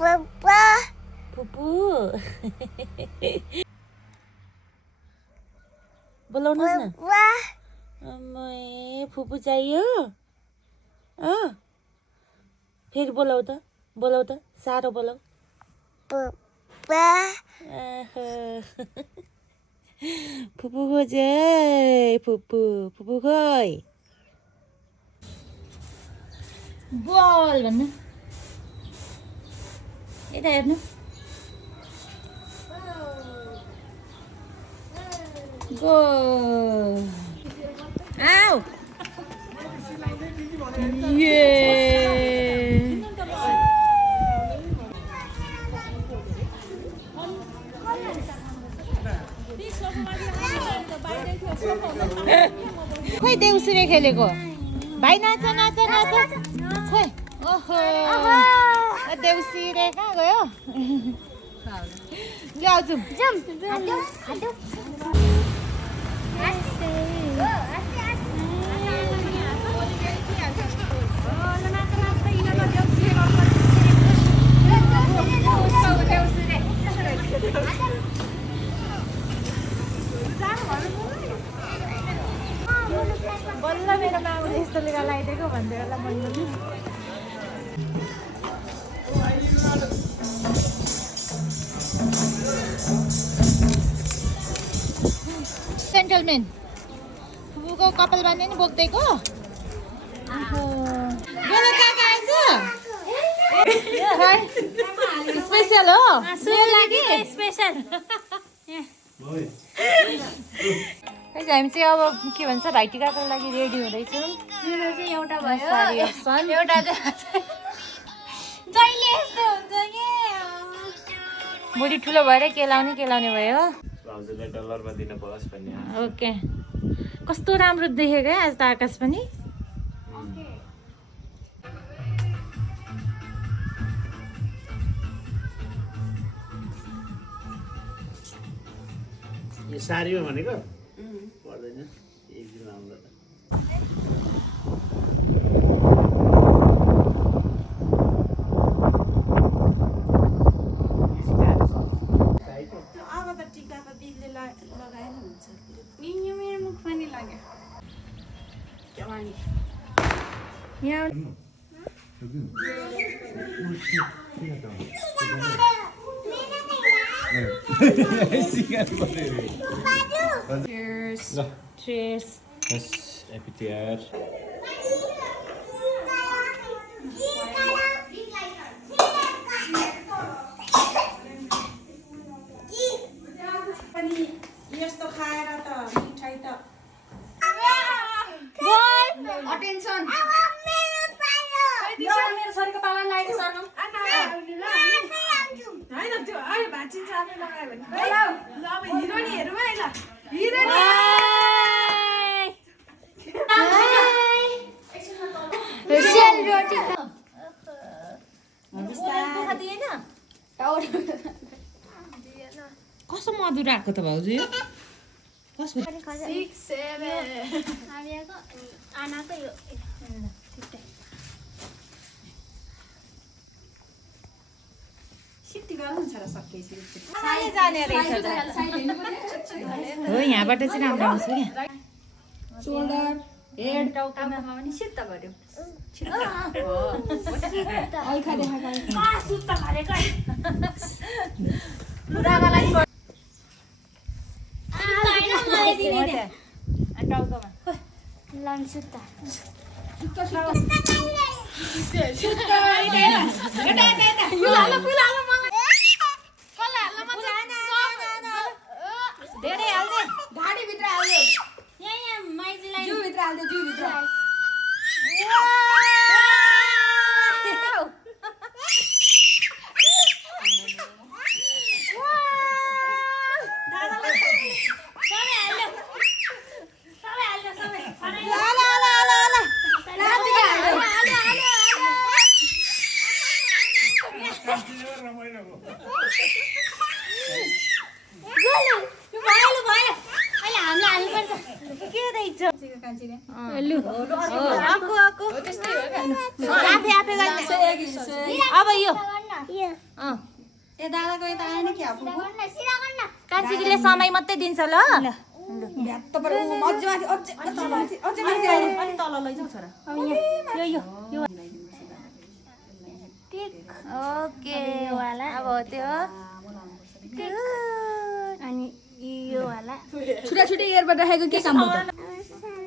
फुपू बोलाउनुहोस् न अम्मै फुपू चाहियो फेरि बोलाउ त साह्रो बोलाउ फुपू खोजे फुपू खोइ बोल भन्नु यता हेर्नु गो आऊ ये खोइ देउसुरे खेलेको भाइ नाच खोइ ओहो देउसुरे कहाँ गयो जाऊ बल्ल मेरो मामुले यस्तो लुगा लगाइदिएको भन्दै होला भन्नु जेन्टलमेन फुपूको कपाल बाँध्ने नि बोक्दैको स्पेसल हो स्पेसल हामी चाहिँ अब के भन्छ भाइटिकाको लागि रेडी हुँदैछौँ एउटा भयो एउटा भोलि ठुलो भएर केलाउने भयो ओके कस्तो राम्रो देखेको आज त आकाश पनि यो साडी हो भनेको पर्दैन एक दिन आउँदा अब त टिका त दिदीले लगाएन हुन्छ यो मेरो मुख पनि लाग्यो यहाँ Cheers. Yes, happy tiar. पनि यस्तो खाएर त मिठाई त अटेन्सन मेरो छोरीको पालन लागेको सरगम होइन त्यो अहिले भाँचिन्छ आफै लगायो भने ल अब हिरोनीहरू है ल हिरोनी कस्तो मधुरो आएको त भाउजू कसको सिटी गर्नुहुन्छ र सकेपछि जाने रहेछ हो यहाँबाट चाहिँ राम्रो आउँछ क्या सोल्डर हेड टाउकोमा पनि सिद्ध गर्यो हल्का देखाएको धेरै हाल्ने घाडी भित्र हाल्यो यहाँ माइजलाई जू भित्र हाल्यो जू भित्र अब यो ए दादाको यता आएन क्या फुपू कान्छीले समय मात्रै दिन्छ ल भ्यात्त पर अझै माथि अझै माथि अनि तल लैजाऊ छोरा यो ओके वाला अब त्यो अनि यो वाला छुटा छुटी एयरबाट राखेको के काम हो त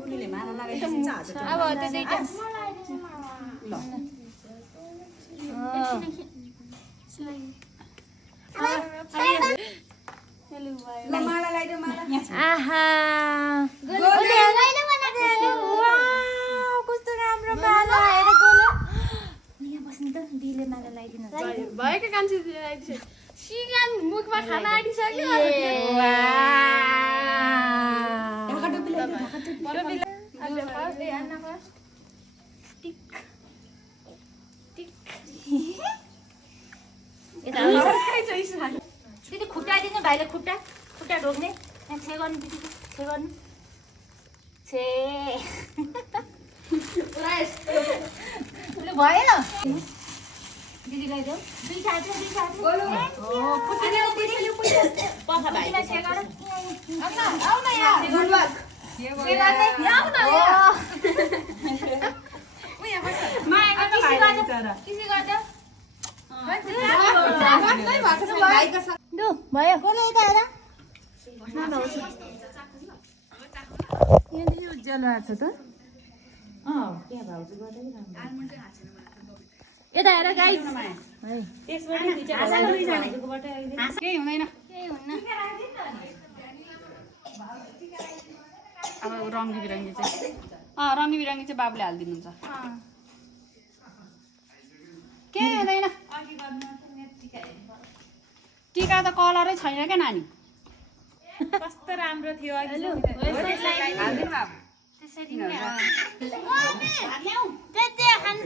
बुनुले माला लगाइदिन्छ आज अब त्यो दुईटा ल माला लगाइदेऊ माला आहा कस्तो राम्रो माला हेर गोलो यहाँ बस्नु त दिले माला लगाइदिनु भएको कान्छी लगाइदिन्छ सिगान मुखमा खाना आइसक्यो दिदी खुट्टा दिनु भाइले खुट्टा ढोक्ने यहाँ छे गर्नु दिदी छे गर्नु छे भएन दिदी लगाइदेऊ दुईटा हात भयो गोलो यता हेर उज्यालो आएको छ त यता हेर गाइस केही हुँदैन अब रङ्गी बिरङ्गी चाहिँ बाबुले हालिदिनुहुन्छ केही हुँदैन टिका त कलरै छैन क्या नानी कस्तो राम्रो थियो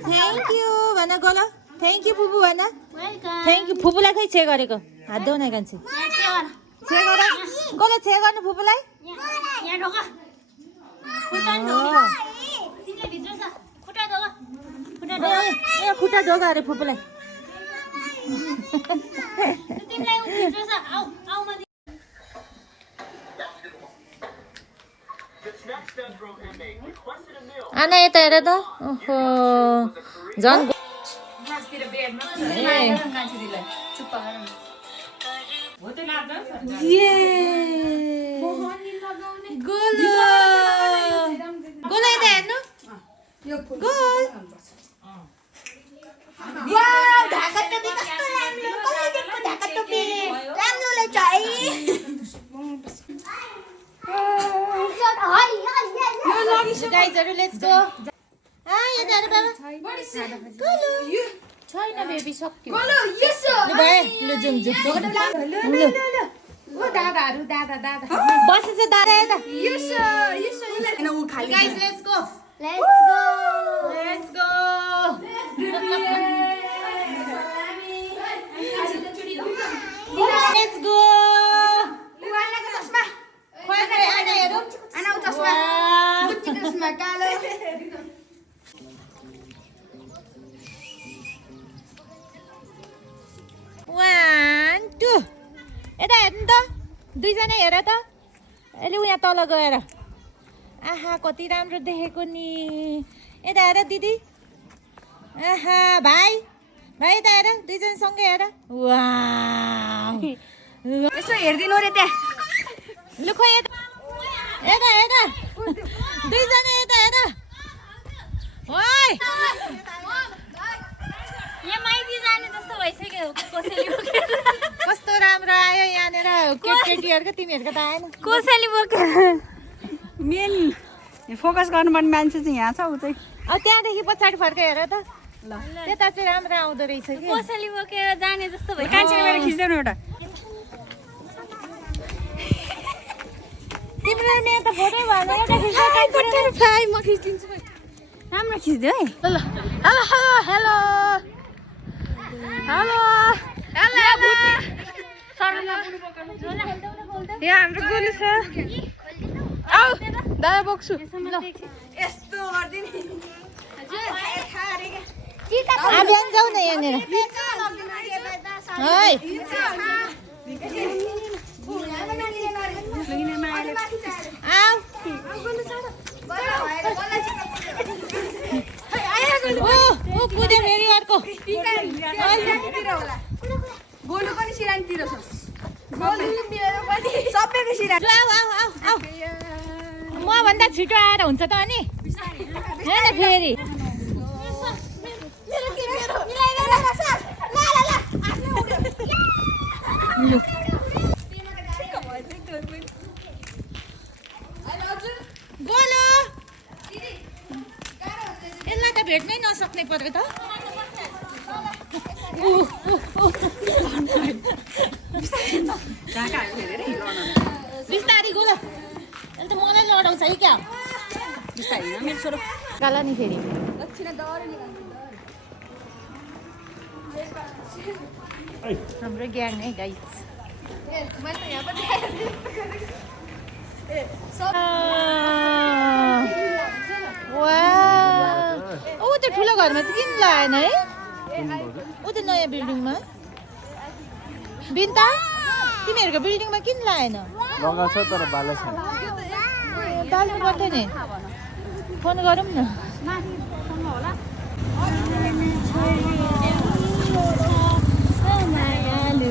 थ्याङ्क यू भन गोलो थ्याङ्क यू फुपू भन थ्याङ्क यू फुपूलाई खै छे गरेको हात देऊ न कान्छी छे गर गोलो छे गर्नु फुपूलाई खुट्टा ढोगा अरे फुपूलाई आना यता हेर त ओहो झन् गोलो यता हेर्नु गोल ढाका टोपी कस्तो राम्रो कसले दिएको ढाका टोपी राम्रो रहेछ है गाइजहरु लेट्स गो यता हेर बाबा छैन बेबी सक्यो भयो ल जुम बसेछ दादा यता guys let's go let's go Let's go. One, two. यता हेर्नु त दुईजना हेर त अहिले उहाँ तल गएर आहा कति राम्रो देखेको नि यता हेर दिदी आहा भाइ यता हेर दुईजना सँगै हेर वाउ यसो हेर्दिनु रे त्यहाँ लु खोइ यता दुईजना यता हेर ओइ यहाँ माइती जाने जस्तो भइसक्यो कसैले कस्तो राम्रो आयो यहाँनिर केटीहरूको तिमीहरूको त आएन कसैले बोकेर मेन फोकस गर्नुपर्ने मान्छे चाहिँ यहाँ छ ऊ चाहिँ अब त्यहाँदेखि पछाडि फर्केर हेर त त्यता चाहिँ राम्रो आउँदो रहेछ कि कसैले बोकेर जाने जस्तो भयो कान्छीले मेरो खिच्दैन एउटा तिम्रो मेरो त फोटै भएन एउटा खिच्दै म खिचिदिन्छु राम्रो खिच्दियो है हेलो हेलो हेलो यहाँ हाम्रो गोली छ आऊ दादा बोक्छु यस्तो गरिदिने आबियान जाऊ न यहाँनिर है आऊ ओ कुदे फेरि अर्को गोलु पनि सिरानीतिर छ सबैको सिरानी आऊ आऊ आऊ आऊ म भन्दा छिटो आएर हुन्छ त अनि हैन फेरि गोलु यसलाई त भेट्नै नसक्ने पर्यो त बिस्तारी गोलो अहिले त मलाई लडाउँछ है क्या बिस्तारै न मेरो छोरो काला नि फेरि हाम्रो ग्याङ है गाइस ऊ त्यो ठुलो घरमा चाहिँ किन लाएन है ऊ त्यो नयाँ बिल्डिङमा बिन्ता तिमीहरूको बिल्डिङमा किन लाएन लगाएको छ तर बाला छैन डाल्नु पर्थ्यो नि फोन गरौँ न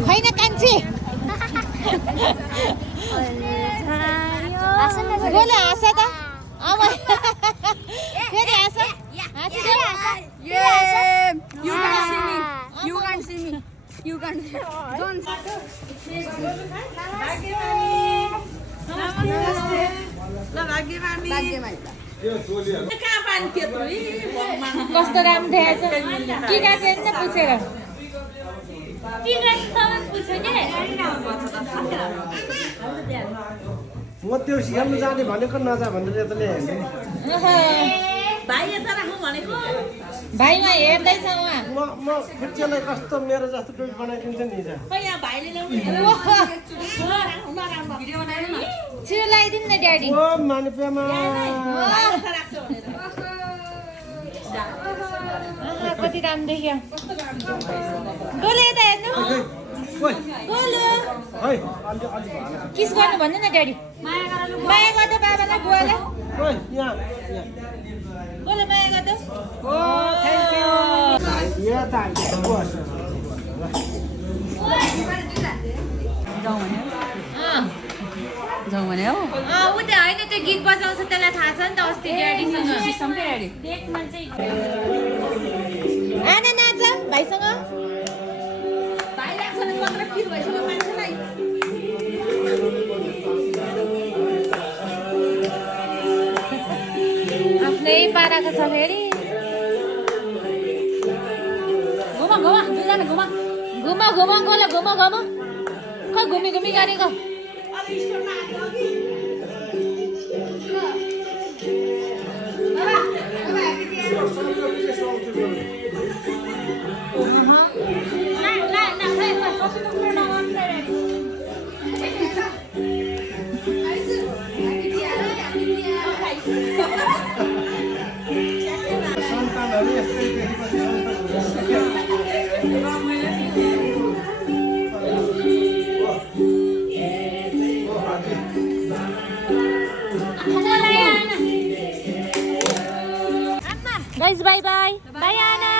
होइन कान्छी गोले हाँस त फेरि हाँस You can't see me. Don't. कस्तो राम्रो देखाएछ के गएको नि पुछेर म त्यो सिकाउनु जाने भनेको नजा भनेर यताले भाइमा हेर्दैछ उहाँ म खुट्टेलाई कस्तो मेरो जस्तो टोपी बनाइदिन्छ नि छिटो लगाइदिनु न ड्याडी ओ मानिपेमा कति राम्रो देखियो गोले यता हेर्नु गोलु किस गर्नु भन्नु न ड्याडी माया गर्दा बाबालाई बुवालाई गोले माया गर्दा ओ थ्याङ्क यू यहाँ त जाउँ भने हो ऊ त्यो होइन त्यो गीत बजाउँछ त्यसलाई थाहा छ नि त अस्ति ड्याडीसँग आना नाच भाइसँग आफ्नै पाराको छ फेरि घुमा घुमा दुईजना घुमा घुमा घुमा गोला घुमा घुमा खै घुमी घुमी गरेको Guys, bye bye. Bye Ana.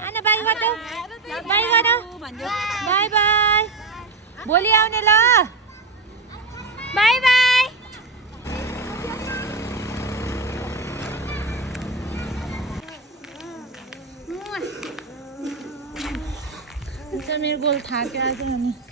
Ana bye गर्नु. Bye गर्नु. Bye bye. भोलि आउने ल. Bye bye. मेरो गोल थाक्यो आज अनि